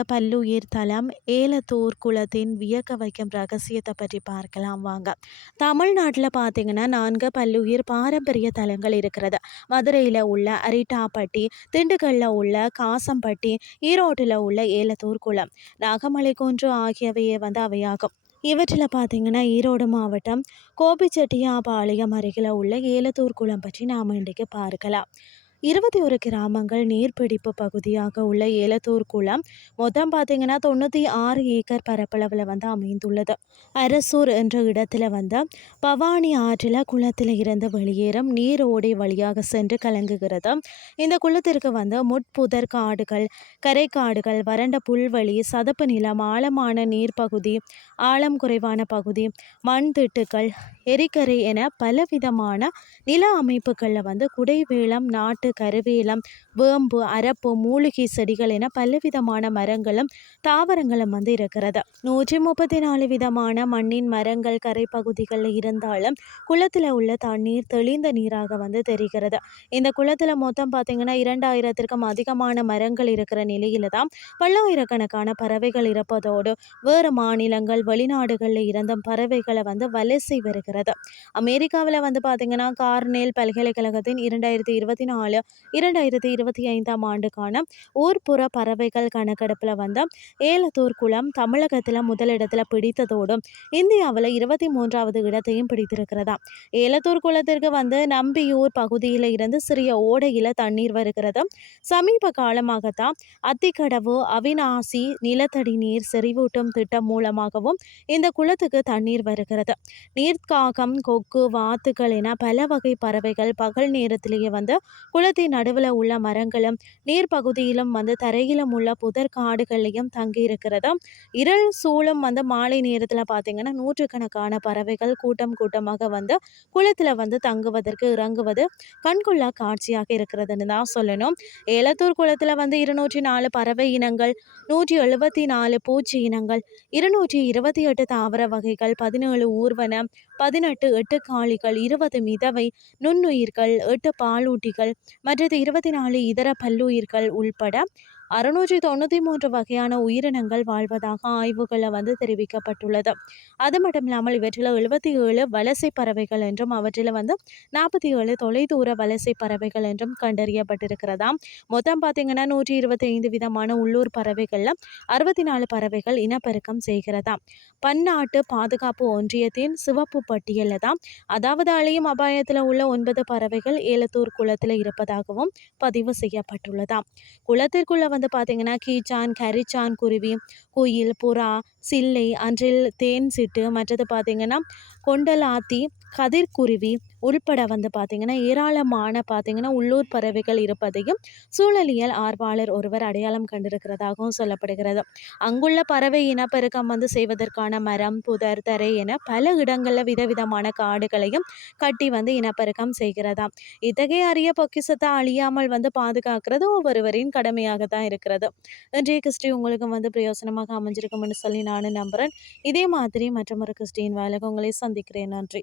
பாரம்பரிய பல்லுயிர் தலம் ஏலத்தூர் குளத்தின் வியக்க வைக்கும் ரகசியத்தை பற்றி பார்க்கலாம் வாங்க. தமிழ்நாட்டில் பார்த்தீங்கன்னா 4 பல்லுயிர் பாரம்பரிய தலங்கள் இருக்கிறது. மதுரையில் உள்ள அரிட்டாப்பட்டி, திண்டுக்கல்ல உள்ள காசம்பட்டி, ஈரோட்டில் உள்ள ஏலத்தூர் குளம், நாகமலை குன்று ஆகியவையே அவையாகும். இவற்றில் பார்த்தீங்கன்னா ஈரோடு மாவட்டம் கோபிச்செட்டியாபாளையம் அருகில் உள்ள ஏலத்தூர் குளம் பற்றி நாம் இன்றைக்கு பார்க்கலாம். 21 கிராமங்கள் நீர்பிடிப்பு பகுதியாக உள்ள ஏலத்தூர் குளம் மொத்தம் பார்த்தீங்கன்னா 96 ஏக்கர் பரப்பளவில் அமைந்துள்ளது. அரசூர் என்ற இடத்துல பவானி ஆற்றில் குளத்தில் இருந்து வெளியேறும் நீரோடை வழியாக சென்று கலங்குகிறது. இந்த குளத்திற்கு முட்புதர் காடுகள், கரைக்காடுகள், வறண்ட புல்வெளி, சதுப்பு நிலம், ஆழமான நீர்ப்பகுதி, ஆழம் குறைவான பகுதி, மண் திட்டுக்கள், எரிக்கரை என பலவிதமான நில அமைப்புகளில் குடைவேலம், நாட்டு கருவேலம், வேம்பு, அரப்பு, மூலிகை செடிகள் என பலவிதமான மரங்களும் தாவரங்களும் இருக்கிறது. 134 விதமான மண்ணின் மரங்கள் கரைப்பகுதிகளில் இருந்தாலும் குளத்தில் உள்ள தண்ணீர் தெளிந்த நீராக தெரிகிறது. இந்த குளத்தில் மொத்தம் பார்த்தீங்கன்னா 2000த்திற்கும் அதிகமான மரங்கள் இருக்கிற நிலையில தான் பல்லாயிரக்கணக்கான பறவைகள் இருப்பதோடு வேறு மாநிலங்கள், வெளிநாடுகளில் இருந்தும் பறவைகளை வலசை வருகிறது. அமெரிக்காவில் பார்த்தீங்கன்னா கார்னெல் பல்கலைக்கழகத்தின் 2024-2025 ஆண்டுக்கான ஊர்ப்புற பறவைகள் கணக்கெடுப்பில் ஏலத்தூர் குளம் தமிழகத்தில் முதலிடத்தில் பிடித்ததோடு இந்தியாவில் 23வது இடத்தையும் பிடித்திருக்கிறதா. ஏலத்தூர் குளத்திற்கு நம்பியூர் பகுதியில் இருந்து சிறிய ஓடையில் தண்ணீர் வருகிறது. சமீப காலமாகத்தான் அத்திக்கடவு அவிநாசி நிலத்தடி நீர் செறிவூட்டும் திட்டம் மூலமாகவும் இந்த குளத்துக்கு தண்ணீர் வருகிறது. நீர்க்காகம், கொக்கு, வாத்துக்கள் என பல வகை பறவைகள் பகல் நேரத்திலேயே குளத்தின் நடுவில் உள்ள மரங்களும் நீர்ப்பகுதியிலும் தரையிலும் உள்ள புதர் காடுகளையும் தங்கி இருக்கிறது. இருள் சூழும் மாலை நேரத்தில் பார்த்தீங்கன்னா நூற்றுக்கணக்கான பறவைகள் கூட்டம் கூட்டமாக குளத்தில் தங்குவதற்கு இறங்குவது கண்கொள்ளா காட்சியாக இருக்கிறதுன்னு தான் சொல்லணும். ஏலத்தூர் குளத்தில் 204 பறவை இனங்கள், 174 பூச்சி இனங்கள், 228 தாவர வகைகள், 17 ஊர்வன, 18 எட்டுக்காலிகள், 20 மிதவை நுண்ணுயிர்கள், 8 பாலூட்டிகள் மற்றது 24 இதர பல்லுயிர்கள் உள்பட 693 வகையான உயிரினங்கள் வாழ்வதாக ஆய்வுகளில் தெரிவிக்கப்பட்டுள்ளது. அது மட்டும் இல்லாமல் இவற்றில் 77 வலசை பறவைகள் என்றும் அவற்றில் 47 தொலைதூர வலசை பறவைகள் என்றும் கண்டறியப்பட்டிருக்கிறதாம். மொத்தம் பார்த்தீங்கன்னா 125 விதமான உள்ளூர் பறவைகளில் 64 பறவைகள் இனப்பெருக்கம் செய்கிறதாம். பன்னாட்டு பாதுகாப்பு ஒன்றியத்தின் சிவப்பு பட்டியலில் தான், அதாவது அழியும் அபாயத்தில் உள்ள 9 பறவைகள் ஏலத்தூர் குளத்தில் இருப்பதாகவும் பதிவு செய்யப்பட்டுள்ளதாம். குளத்திற்குள்ள பார்த்தீங்கன்னா கீச்சான், கரிச்சான் குருவி, குயில், புறா, சில்லை, அன்றில், தேன் சிட்டு மற்றது பார்த்தீங்கன்னா கொண்டலாத்தி, கதிர்குருவி உள்பட பார்த்தீங்கன்னா ஏராளமான பார்த்தீங்கன்னா உள்ளூர் பறவைகள் இருப்பதையும் சூழலியல் ஆர்வலர் ஒருவர் அடையாளம் கண்டிருக்கிறதாகவும் சொல்லப்படுகிறது. அங்குள்ள பறவை இனப்பெருக்கம் செய்வதற்கான மரம், புதர், தரை என பல இடங்களில் விதவிதமான காடுகளையும் கட்டி இனப்பெருக்கம் செய்கிறதாம். இத்தகைய அரிய பொக்கிஷத்தை அழியாமல் பாதுகாக்கிறது ஒவ்வொருவரின் கடமையாக தான் இருக்கிறது. இன்றைய கிறிஸ்டி உங்களுக்கு பிரயோசனமாக அமைஞ்சிருக்கும்னு சொல்லி நானும் நம்புகிறேன். இதே மாதிரி மற்றொரு கிறிஸ்டியின் வேலைக்கு உங்களை சந்திக்கிறேன். நன்றி.